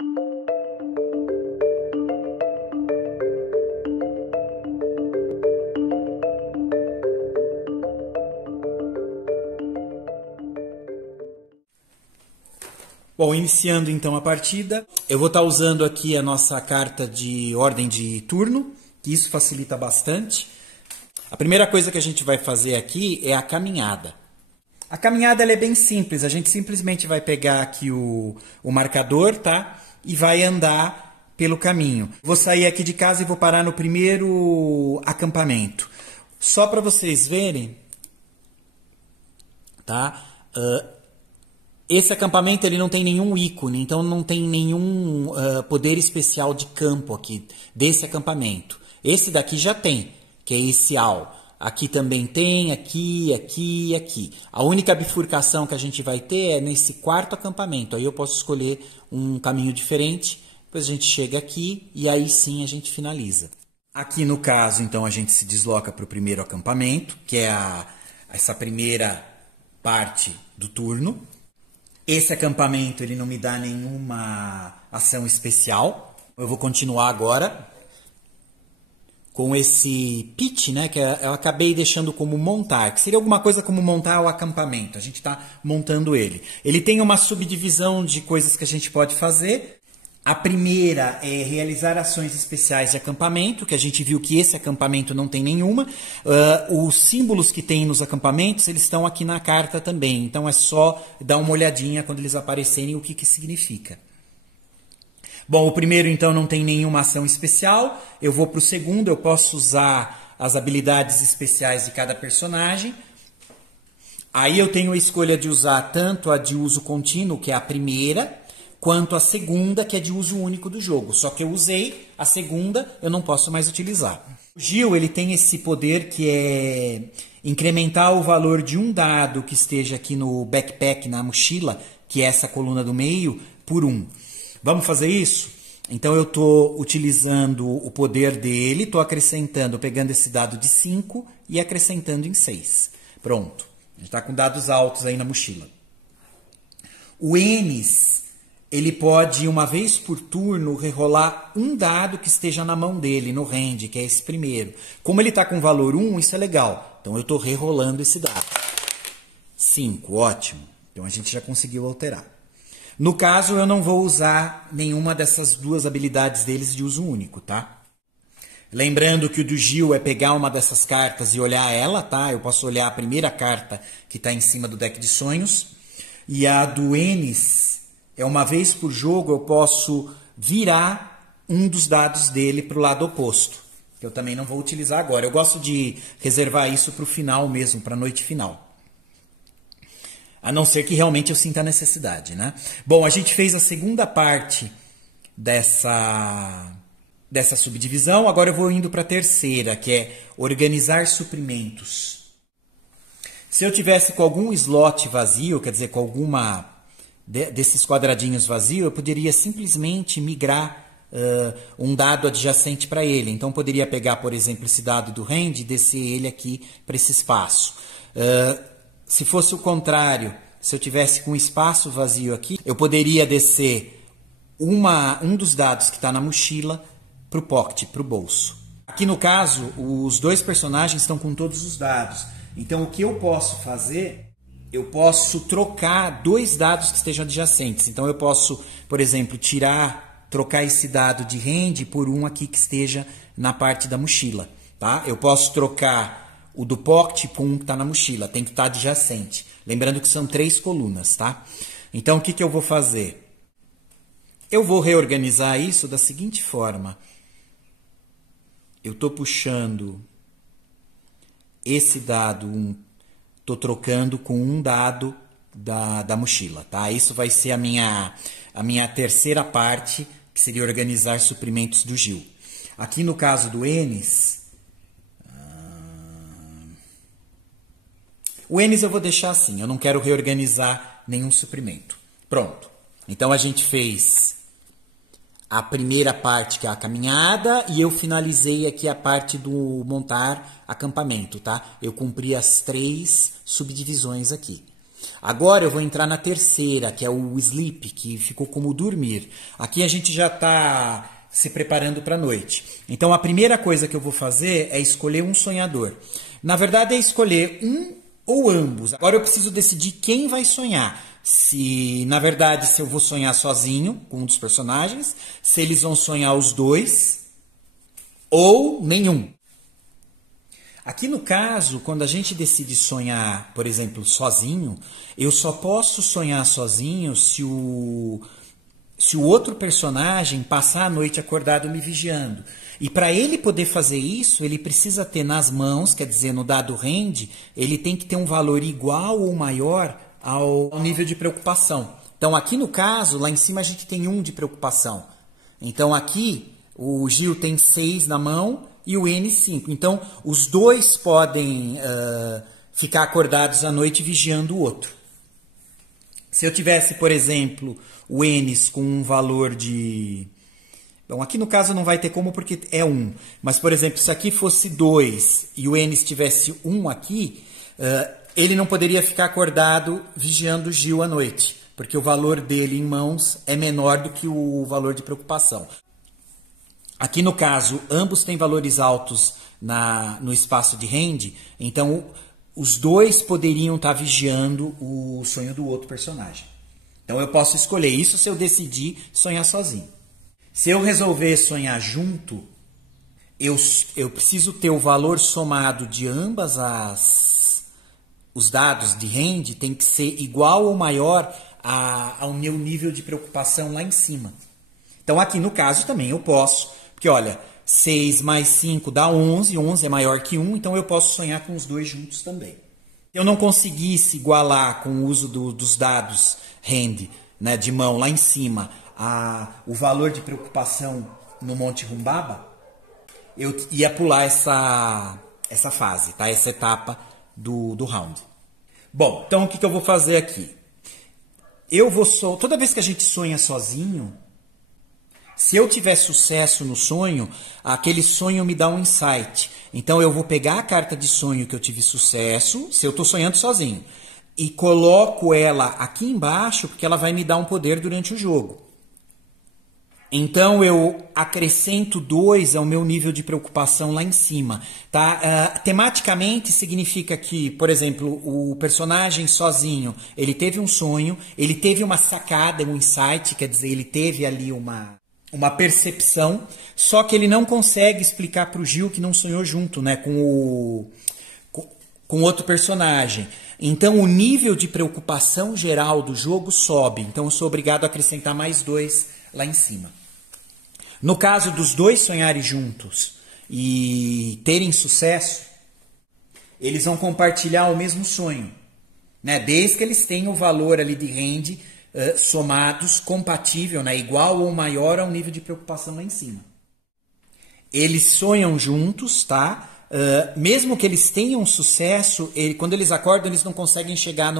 Bom, iniciando então a partida, eu vou estar usando aqui a nossa carta de ordem de turno, que isso facilita bastante. A primeira coisa que a gente vai fazer aqui é a caminhada. A caminhada ela é bem simples, a gente simplesmente vai pegar aqui o marcador, tá? E vai andar pelo caminho. Vou sair aqui de casa e vou parar no primeiro acampamento. Só para vocês verem, tá? Esse acampamento ele não tem nenhum ícone, então não tem nenhum poder especial de campo aqui desse acampamento. Esse daqui já tem, que é esse AL. Aqui também tem, aqui, aqui e aqui. A única bifurcação que a gente vai ter é nesse quarto acampamento. Aí eu posso escolher um caminho diferente, depois a gente chega aqui e aí sim a gente finaliza. Aqui no caso, então, a gente se desloca para o primeiro acampamento, que é essa primeira parte do turno. Esse acampamento ele não me dá nenhuma ação especial. Eu vou continuar agora com esse pitch, né, que eu acabei deixando como montar, que seria alguma coisa como montar o acampamento. A gente está montando ele. Ele tem uma subdivisão de coisas que a gente pode fazer. A primeira é realizar ações especiais de acampamento, que a gente viu que esse acampamento não tem nenhuma. Os símbolos que tem nos acampamentos, eles estão aqui na carta também. Então é só dar uma olhadinha quando eles aparecerem o que significa. Bom, o primeiro então não tem nenhuma ação especial. Eu vou para o segundo, eu posso usar as habilidades especiais de cada personagem. Aí eu tenho a escolha de usar tanto a de uso contínuo, que é a primeira, quanto a segunda, que é de uso único do jogo. Só que eu usei a segunda, eu não posso mais utilizar. O Gil ele tem esse poder que é incrementar o valor de um dado que esteja aqui no backpack, na mochila, que é essa coluna do meio, por 1. Vamos fazer isso? Então eu estou utilizando o poder dele, estou acrescentando, pegando esse dado de 5 e acrescentando em 6. Pronto. A gente está com dados altos aí na mochila. O Enes, ele pode, uma vez por turno, rerolar um dado que esteja na mão dele, no hand, que é esse primeiro. Como ele está com valor 1, isso é legal. Então eu estou rerolando esse dado. 5, ótimo. Então a gente já conseguiu alterar. No caso, eu não vou usar nenhuma dessas duas habilidades deles de uso único, tá? Lembrando que o do Gil é pegar uma dessas cartas e olhar ela, tá? Eu posso olhar a primeira carta que está em cima do deck de sonhos. E a do Enes é uma vez por jogo eu posso virar um dos dados dele para o lado oposto. Que eu também não vou utilizar agora. Eu gosto de reservar isso para o final mesmo, para a noite final. A não ser que realmente eu sinta a necessidade, né? Bom, a gente fez a segunda parte dessa subdivisão. Agora eu vou indo para a terceira, que é organizar suprimentos. Se eu tivesse com algum slot vazio, quer dizer, com alguma desses quadradinhos vazios, eu poderia simplesmente migrar um dado adjacente para ele. Então, eu poderia pegar, por exemplo, esse dado do hand e descer ele aqui para esse espaço. Se fosse o contrário, se eu tivesse com um espaço vazio aqui, eu poderia descer um dos dados que está na mochila para o pocket, para o bolso. Aqui no caso, os dois personagens estão com todos os dados. Então, o que eu posso fazer, eu posso trocar dois dados que estejam adjacentes. Então, eu posso, por exemplo, trocar esse dado de hand por um aqui que esteja na parte da mochila. Tá? Eu posso trocar o do pocket com um que está na mochila, tem que estar adjacente. Lembrando que são 3 colunas, tá? Então, o que eu vou fazer? Eu vou reorganizar isso da seguinte forma. Eu estou puxando esse dado, estou trocando com um dado da mochila, tá? Isso vai ser a minha terceira parte, que seria organizar suprimentos do Gil. Aqui no caso do Enes, o Enes eu vou deixar assim, eu não quero reorganizar nenhum suprimento. Pronto. Então a gente fez a primeira parte, que é a caminhada, e eu finalizei aqui a parte do montar acampamento, tá? Eu cumpri as 3 subdivisões aqui. Agora eu vou entrar na terceira, que é o sleep, que ficou como dormir. Aqui a gente já está se preparando para a noite. Então a primeira coisa que eu vou fazer é escolher um sonhador. Na verdade é escolher um ou ambos. Agora eu preciso decidir quem vai sonhar. Se, na verdade, se eu vou sonhar sozinho com um dos personagens, se eles vão sonhar os dois ou nenhum. Aqui no caso, quando a gente decide sonhar, por exemplo, sozinho, eu só posso sonhar sozinho se o outro personagem passar a noite acordado me vigiando. E para ele poder fazer isso, ele precisa ter nas mãos, quer dizer, no dado rende, ele tem que ter um valor igual ou maior ao nível de preocupação. Então aqui no caso, lá em cima a gente tem 1 de preocupação. Então aqui o Gil tem 6 na mão e o N 5. Então os dois podem ficar acordados à noite vigiando o outro. Se eu tivesse, por exemplo, o Enes com um valor de... Bom, aqui no caso não vai ter como porque é 1. Mas, por exemplo, se aqui fosse 2 e o Enes tivesse 1 aqui, ele não poderia ficar acordado vigiando o Gil à noite, porque o valor dele em mãos é menor do que o valor de preocupação. Aqui no caso, ambos têm valores altos no espaço de rende, então os dois poderiam estar vigiando o sonho do outro personagem. Então eu posso escolher isso se eu decidir sonhar sozinho. Se eu resolver sonhar junto, eu preciso ter o valor somado de ambas os dados de rende tem que ser igual ou maior ao meu nível de preocupação lá em cima. Então aqui no caso também eu posso, porque olha, 6 mais 5 dá 11, 11 é maior que 1, então eu posso sonhar com os dois juntos também. Se eu não conseguisse igualar com o uso dos dados rende, né, de mão lá em cima, o valor de preocupação no Monte Humbaba, eu ia pular essa fase, tá? Essa etapa do round. Bom, então o que eu vou fazer aqui? Toda vez que a gente sonha sozinho, se eu tiver sucesso no sonho, aquele sonho me dá um insight. Então eu vou pegar a carta de sonho que eu tive sucesso, se eu estou sonhando sozinho, e coloco ela aqui embaixo, porque ela vai me dar um poder durante o jogo. Então eu acrescento 2 ao meu nível de preocupação lá em cima. Tá? Tematicamente significa que, por exemplo, o personagem sozinho, ele teve um sonho, ele teve uma sacada, um insight, quer dizer, ele teve ali uma percepção, só que ele não consegue explicar para o Gil que não sonhou junto, né, com outro personagem. Então o nível de preocupação geral do jogo sobe. Então eu sou obrigado a acrescentar mais 2 lá em cima. No caso dos dois sonharem juntos e terem sucesso, eles vão compartilhar o mesmo sonho, né? Desde que eles tenham o valor ali de rende somados compatível, né? Igual ou maior ao nível de preocupação lá em cima. Eles sonham juntos, tá? Mesmo que eles tenham sucesso, quando eles acordam, eles não conseguem chegar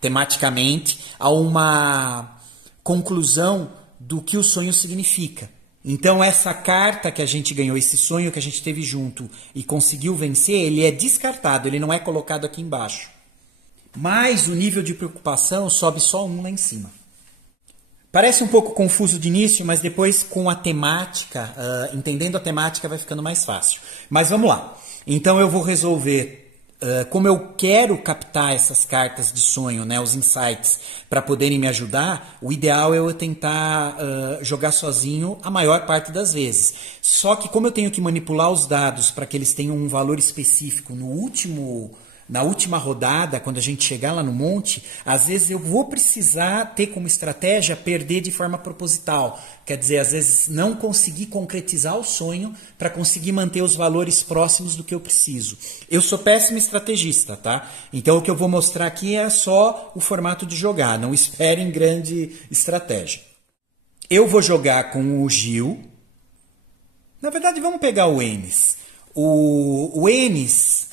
tematicamente a uma conclusão do que o sonho significa. Então essa carta que a gente ganhou, esse sonho que a gente teve junto e conseguiu vencer, ele é descartado, ele não é colocado aqui embaixo. Mas o nível de preocupação sobe só 1 lá em cima. Parece um pouco confuso de início, mas depois com a temática, entendendo a temática vai ficando mais fácil. Mas vamos lá. Então eu vou resolver, como eu quero captar essas cartas de sonho, né, os insights, para poderem me ajudar, o ideal é eu tentar jogar sozinho a maior parte das vezes. Só que como eu tenho que manipular os dados para que eles tenham um valor específico na última rodada, quando a gente chegar lá no monte, às vezes eu vou precisar ter como estratégia perder de forma proposital. Quer dizer, às vezes não conseguir concretizar o sonho para conseguir manter os valores próximos do que eu preciso. Eu sou péssimo estrategista, tá? Então o que eu vou mostrar aqui é só o formato de jogar, não esperem grande estratégia. Eu vou jogar com o Gil. Na verdade, vamos pegar o Enes. O Enes...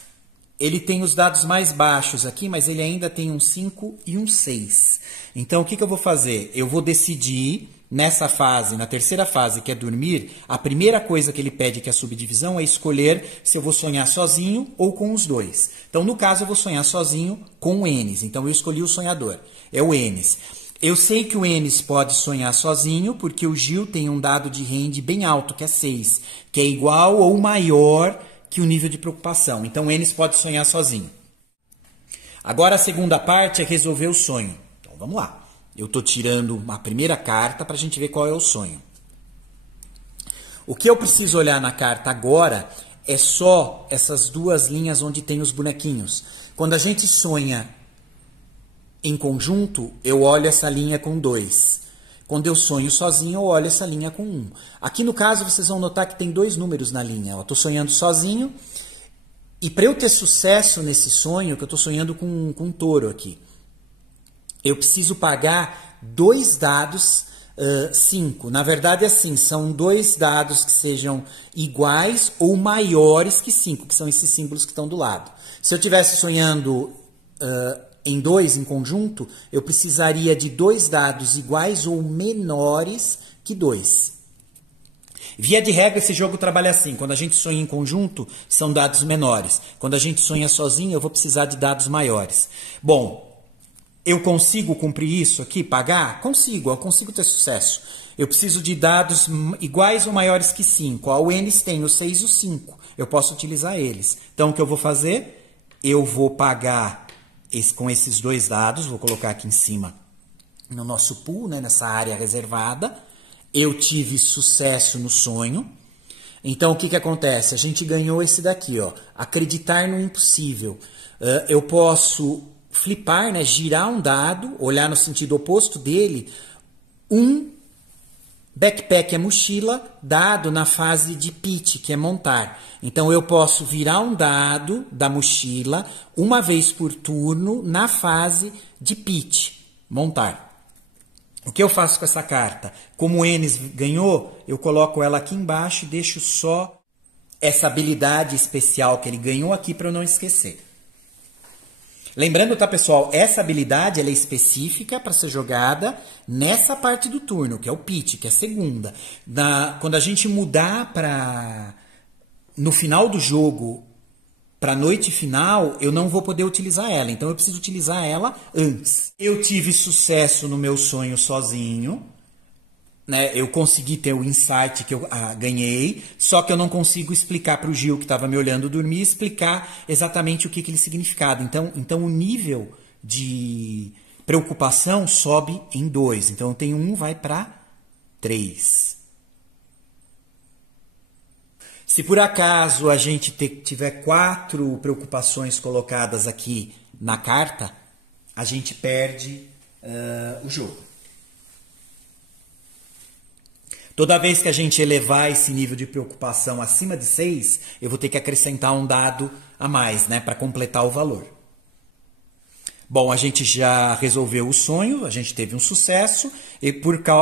ele tem os dados mais baixos aqui, mas ele ainda tem um 5 e um 6. Então, o que eu vou fazer? Eu vou decidir, nessa fase, na terceira fase, que é dormir, a primeira coisa que ele pede, que é a subdivisão, é escolher se eu vou sonhar sozinho ou com os dois. Então, no caso, eu vou sonhar sozinho com o Enes. Então, eu escolhi o sonhador. É o Enes. Eu sei que o Enes pode sonhar sozinho, porque o Gil tem um dado de rende bem alto, que é 6, que é igual ou maior que o nível de preocupação. Então, o Enes pode sonhar sozinho. Agora, a segunda parte é resolver o sonho. Então, vamos lá. Eu estou tirando uma primeira carta para a gente ver qual é o sonho. O que eu preciso olhar na carta agora é só essas duas linhas onde tem os bonequinhos. Quando a gente sonha em conjunto, eu olho essa linha com 2. Quando eu sonho sozinho, eu olho essa linha com 1. Aqui no caso, vocês vão notar que tem 2 números na linha. Eu estou sonhando sozinho. E para eu ter sucesso nesse sonho, que eu estou sonhando com um touro aqui, eu preciso pagar 2 dados 5. Na verdade, assim, são 2 dados que sejam iguais ou maiores que 5, que são esses símbolos que estão do lado. Se eu estivesse sonhando em 2 em conjunto, eu precisaria de 2 dados iguais ou menores que 2. Via de regra, esse jogo trabalha assim. Quando a gente sonha em conjunto, são dados menores. Quando a gente sonha sozinho, eu vou precisar de dados maiores. Bom, eu consigo cumprir isso aqui, pagar? Consigo, eu consigo ter sucesso. Eu preciso de dados iguais ou maiores que 5. O Enes tem o 6 e o 5. Eu posso utilizar eles. Então, o que eu vou fazer? Eu vou pagar com esses 2 dados. Vou colocar aqui em cima no nosso pool, né, nessa área reservada. Eu tive sucesso no sonho. Então, o que, que acontece? A gente ganhou esse daqui, ó. Acreditar no impossível. Eu posso flipar, né, girar um dado, olhar no sentido oposto dele. Backpack é mochila, dado na fase de pitch, que é montar. Então, eu posso virar um dado da mochila uma vez por turno na fase de pitch, montar. O que eu faço com essa carta? Como o Enes ganhou, eu coloco ela aqui embaixo e deixo só essa habilidade especial que ele ganhou aqui para eu não esquecer. Lembrando, tá, pessoal? Essa habilidade ela é específica para ser jogada nessa parte do turno, que é o pitch, que é a segunda. Quando a gente mudar para no final do jogo, para a noite final, eu não vou poder utilizar ela. Então, eu preciso utilizar ela antes. Eu tive sucesso no meu sonho sozinho. Né? Eu consegui ter o insight que eu ganhei. Só que eu não consigo explicar para o Gil, que estava me olhando dormir, explicar exatamente o que ele significava. Então, o nível de preocupação sobe em 2. Então, eu tenho 1, vai para 3. Se por acaso a gente tiver 4 preocupações colocadas aqui na carta, a gente perde o jogo. Toda vez que a gente elevar esse nível de preocupação acima de 6, eu vou ter que acrescentar um dado a mais, né, para completar o valor. Bom, a gente já resolveu o sonho, a gente teve um sucesso, e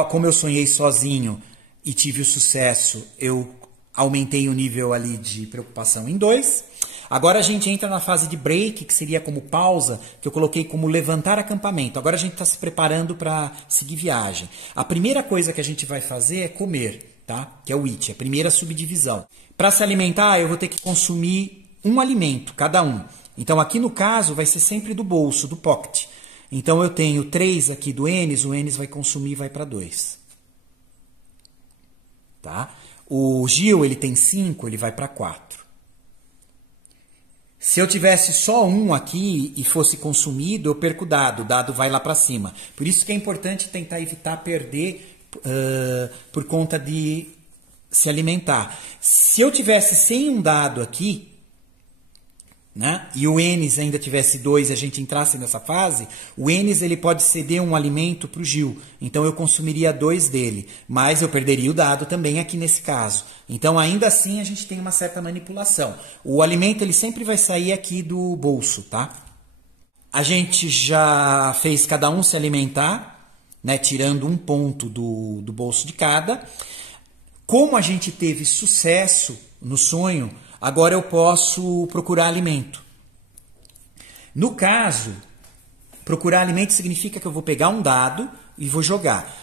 como eu sonhei sozinho e tive o sucesso, eu aumentei o nível ali de preocupação em 2. Agora a gente entra na fase de break, que seria como pausa, que eu coloquei como levantar acampamento. Agora a gente está se preparando para seguir viagem. A primeira coisa que a gente vai fazer é comer, tá? Que é o eat, a primeira subdivisão. Para se alimentar, eu vou ter que consumir um alimento, cada um. Então aqui no caso vai ser sempre do bolso, do pocket. Então eu tenho 3 aqui do Enes, o Enes vai consumir e vai para 2. Tá? O Gil, ele tem 5, ele vai para 4. Se eu tivesse só um aqui e fosse consumido, eu perco o dado vai lá para cima. Por isso que é importante tentar evitar perder por conta de se alimentar. Se eu tivesse sem um dado aqui, né, e o Enes ainda tivesse 2 e a gente entrasse nessa fase, o Enes ele pode ceder um alimento para o Gil. Então eu consumiria 2 dele, mas eu perderia o dado também aqui nesse caso. Então ainda assim a gente tem uma certa manipulação. O alimento ele sempre vai sair aqui do bolso, tá? A gente já fez cada um se alimentar, né, tirando um ponto do bolso de cada. Como a gente teve sucesso no sonho, agora eu posso procurar alimento. No caso, procurar alimento significa que eu vou pegar um dado e vou jogar.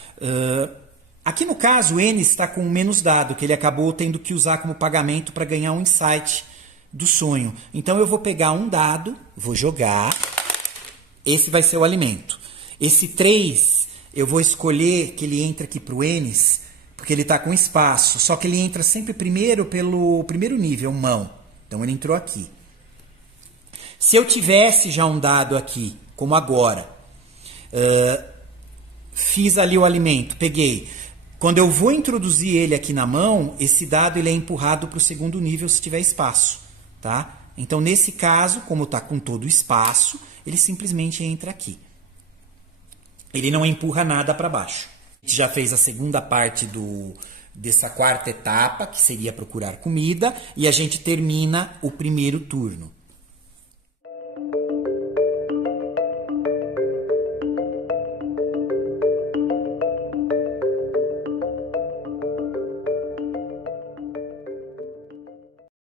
Aqui no caso, o N está com menos dado, que ele acabou tendo que usar como pagamento para ganhar um insight do sonho. Então eu vou pegar um dado, vou jogar, esse vai ser o alimento. Esse 3, eu vou escolher que ele entre aqui para o Enes, porque ele está com espaço, só que ele entra sempre primeiro pelo primeiro nível, mão. Então ele entrou aqui. Se eu tivesse já um dado aqui, como agora, fiz ali o alimento, peguei. Quando eu vou introduzir ele aqui na mão, esse dado ele é empurrado para o segundo nível se tiver espaço. Tá? Então, nesse caso, como está com todo o espaço, ele simplesmente entra aqui. Ele não empurra nada para baixo. A gente já fez a segunda parte dessa quarta etapa, que seria procurar comida, e a gente termina o primeiro turno.